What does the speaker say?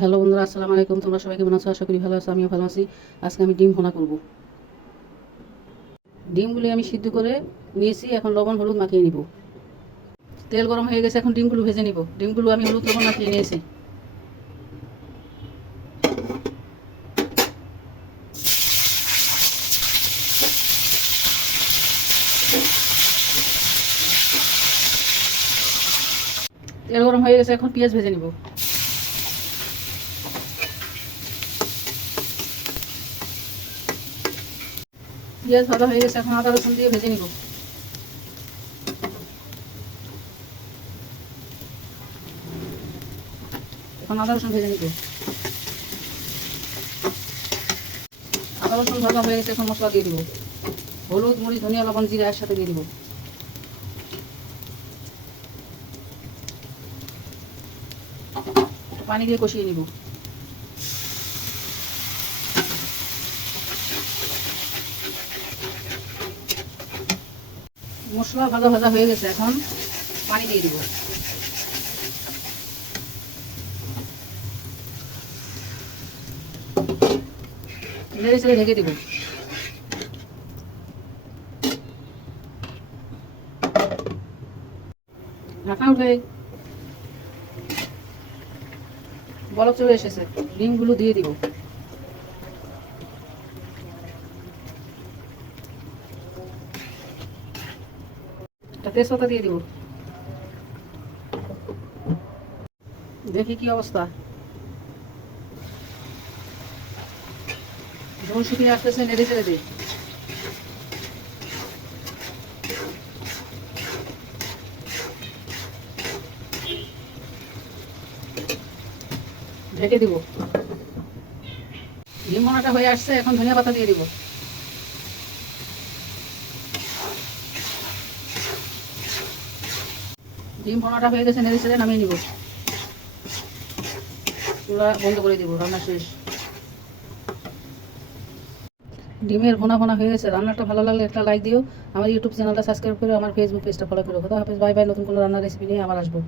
Hello বন্ধুরা, আসসালামু আলাইকুম। তোমরা সবাই কেমন আছো? আশা করি ভালো আছো, আমিও ভালো আছি। আজকে আমি ডিম ভুনা করব। ডিমগুলি আমি সিদ্ধ করে নিয়েছি, এখন লবণ হলুদ মাখিয়ে নিব। তেল গরম হয়ে গেছে, এখন ডিমগুলো ভেজে নিব। ডিমগুলো আমি হলুদ লবণ মাখিয়ে নিয়েছি। তেল গরম হয়ে গেছে, এখন পেঁয়াজ ভেজে নিব। পেঁয়াজ ভাজা হয়ে গেছে, এখন আদা রসুন দিয়ে ভেজে নিব। এখন আদা রসুন ভেজে নিব। আদা রসুন ভাজা হয়ে গেছে, এখন মশলা দিয়ে দিব। হলুদ, মরিচ, ধনিয়া, লবণ, জিরা একসাথে দিয়ে দিব। পানি দিয়ে কষিয়ে নিব। মশলা ভাজা ভাজা হয়ে গেছে, এখন পানি দিয়ে দিব। নেড়ে চেড়ে ঢেকে দিব। ঢাকা উঠে বলক চলে এসেছে, ডিমগুলো দিয়ে দিব। একটা তেজপাতা দিয়ে দিব। দেখি কি অবস্থা। ঝোল শুকিয়ে আসতেছে, নেড়ে চেড়ে দিই। ঢেকে দিব। ডিম ভুনাটা হয়ে আসছে, এখন ধনিয়া পাতা দিয়ে দিব। ডিম ভুনাটা হয়ে গেছে, নেড়ে চেড়ে নামিয়ে নিব। চুলা বন্ধ করে দিব, রান্না শেষ। ডিমের ভুনা ভুনা হয়ে গেছে। রান্নাটা ভালো লাগলে একটা লাইক দিও। আমার ইউটিউব চ্যানেলটা সাবস্ক্রাইব করে আমার ফেসবুক পেজটা ফলো করো। খোদা হাফেজ, বাই বাই। নতুন কোনো রান্নার রেসিপি নিয়ে আবার আসবো।